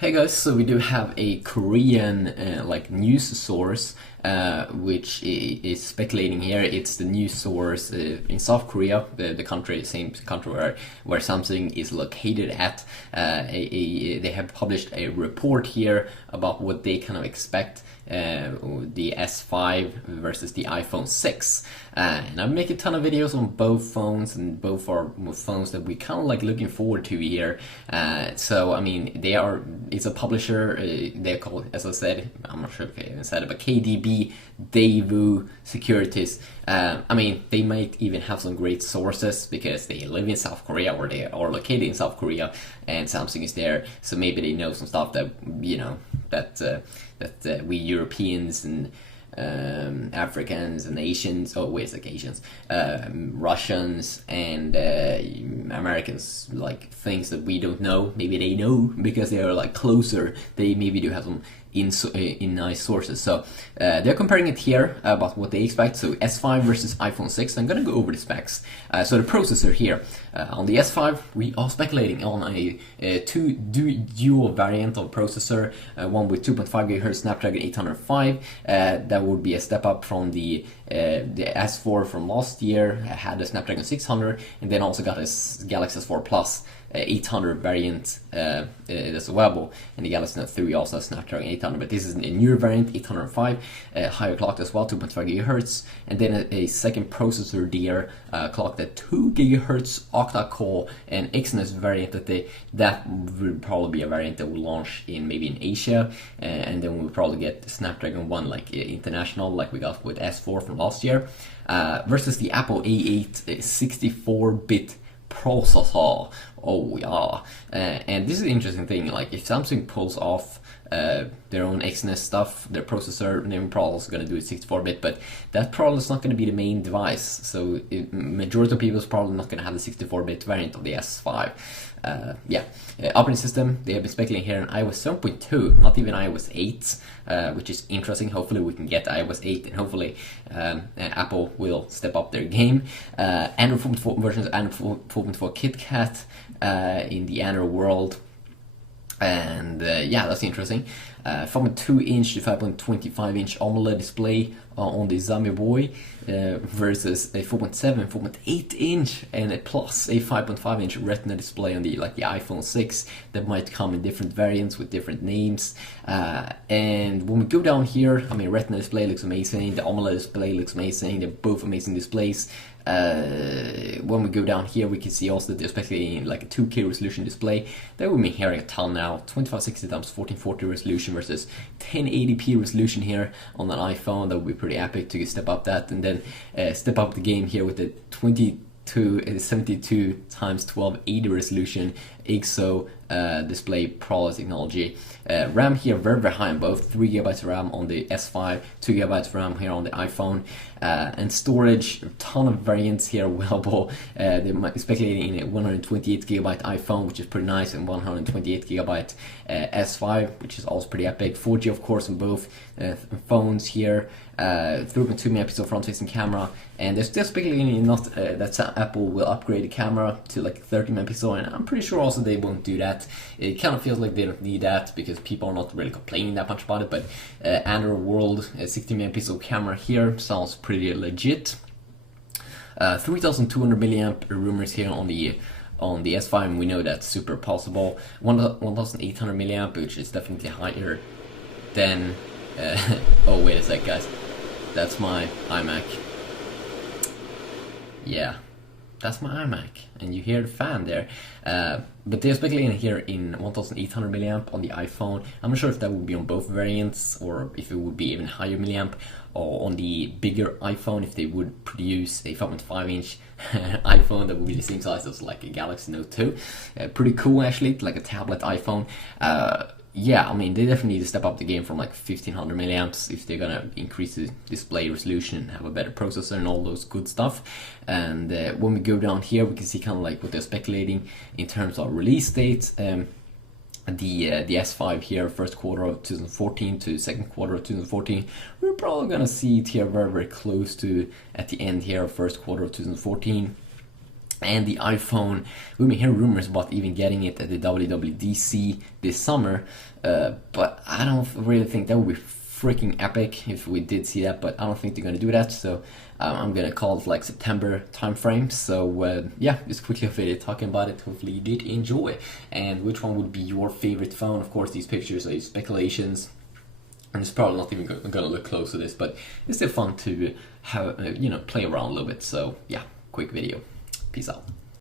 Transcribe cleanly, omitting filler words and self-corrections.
Hey guys, so we do have a Korean news source which is speculating here. It's the news source in South Korea, the country, same country where Samsung is located at. They have published a report here about what they kind of expect the S5 versus the iPhone 6. And I make a ton of videos on both phones, and both are phones that we kind of like looking forward to here. So I mean, it's a publisher. They're called, as I said, I'm not sure if I even said it, but KDB Daewoo Securities. I mean, they might even have some great sources because they live in South Korea, or they are located in South Korea, and Samsung is there. So maybe they know some stuff that that we Europeans and Africans and Asians, Asians, Russians and Americans, like things that we don't know. Maybe they know because they are like closer. They maybe do have some in nice sources. So they're comparing it here about what they expect. So S5 versus iPhone 6. I'm gonna go over the specs. So the processor here on the S5, we are speculating on a dual variant of processor, one with 2.5 GHz Snapdragon 805. That would be a step up from the S4 from last year. Had a Snapdragon 600, and then also got a Galaxy S4 Plus 800 variant that's available, and the Galaxy Note 3 also has Snapdragon 800, but this is a newer variant, 805, higher clocked as well, 2.5 GHz, and then a second processor there, clocked at 2 GHz octa-core and Exynos variant. That would probably be a variant that will launch maybe in Asia, and then we'll probably get the Snapdragon 1 like international, like we got with S4 from last year, versus the Apple A8 64-bit processor. Oh yeah, and this is the interesting thing. Like, if Samsung pulls off their own Exynos stuff, their processor, they're probably also going to do it 64-bit, but that probably is not going to be the main device. So majority of people is probably not going to have the 64-bit variant of the S5. Operating system, they have been speculating here on iOS 7.2, not even iOS 8, which is interesting. Hopefully we can get iOS 8, and hopefully Apple will step up their game. Android 4.4 versions, Android 4.4 KitKat in the Android world. And that's interesting. From a 2-inch to 5.25-inch AMOLED display on the Zombie Boy versus a 4.7, 4.8-inch and a plus a 5.5-inch Retina display on the iPhone 6 that might come in different variants with different names. And when we go down here, I mean, Retina display looks amazing. The AMOLED display looks amazing. They're both amazing displays. When we go down here, we can see also that especially in like a 2K resolution display that we've been hearing a ton now, 2560 x 1440 resolution versus 1080p resolution here on an iPhone. That would be pretty epic to step up that, and then step up the game here with the 72 x 1280 resolution IGSO display ProLED technology. RAM here very high on both, 3 GB RAM on the S5, 2 GB RAM here on the iPhone, and storage, a ton of variants here available. They might be speculating in a 128 GB iPhone, which is pretty nice, and 128 GB S5, which is also pretty epic. 4G of course on both phones here. 3.2 megapixel front-facing camera, and they're still speculating that Apple will upgrade the camera to like 30 megapixel, and I'm pretty sure also they won't do that. It kind of feels like they don't need that because people are not really complaining that much about it. But Android world, 60 megapixel camera here sounds pretty legit. 3200 milliamp rumors here on the S5, and we know that's super possible. 1800 milliamp, which is definitely higher than oh wait a sec guys, that's my iMac. Yeah, that's my iMac, and you hear the fan there. But they're speculating here in 1800 milliamp on the iPhone. I'm not sure if that would be on both variants, or if it would be even higher milliamp, or on the bigger iPhone, if they would produce a 5.5-inch iPhone that would be the same size as like a Galaxy Note 2. Pretty cool actually, like a tablet iPhone. I mean, they definitely need to step up the game from like 1500 milliamps if they're gonna increase the display resolution and have a better processor and all those good stuff. And when we go down here, we can see kind of like what they're speculating in terms of release dates. The S5 here, first quarter of 2014 to second quarter of 2014. We're probably gonna see it here very close to at the end here, first quarter of 2014. And the iPhone, we've been hearing rumors about even getting it at the WWDC this summer, but I don't really think that would be freaking epic if we did see that, but I don't think they're gonna do that, so I'm gonna call it like September timeframe. So yeah, just quickly a video talking about it. Hopefully you did enjoy. And which one would be your favorite phone? Of course, these pictures are speculations, and it's probably not even gonna look close to this, but it's still fun to have, you know, play around a little bit. So yeah, quick video. Peace out.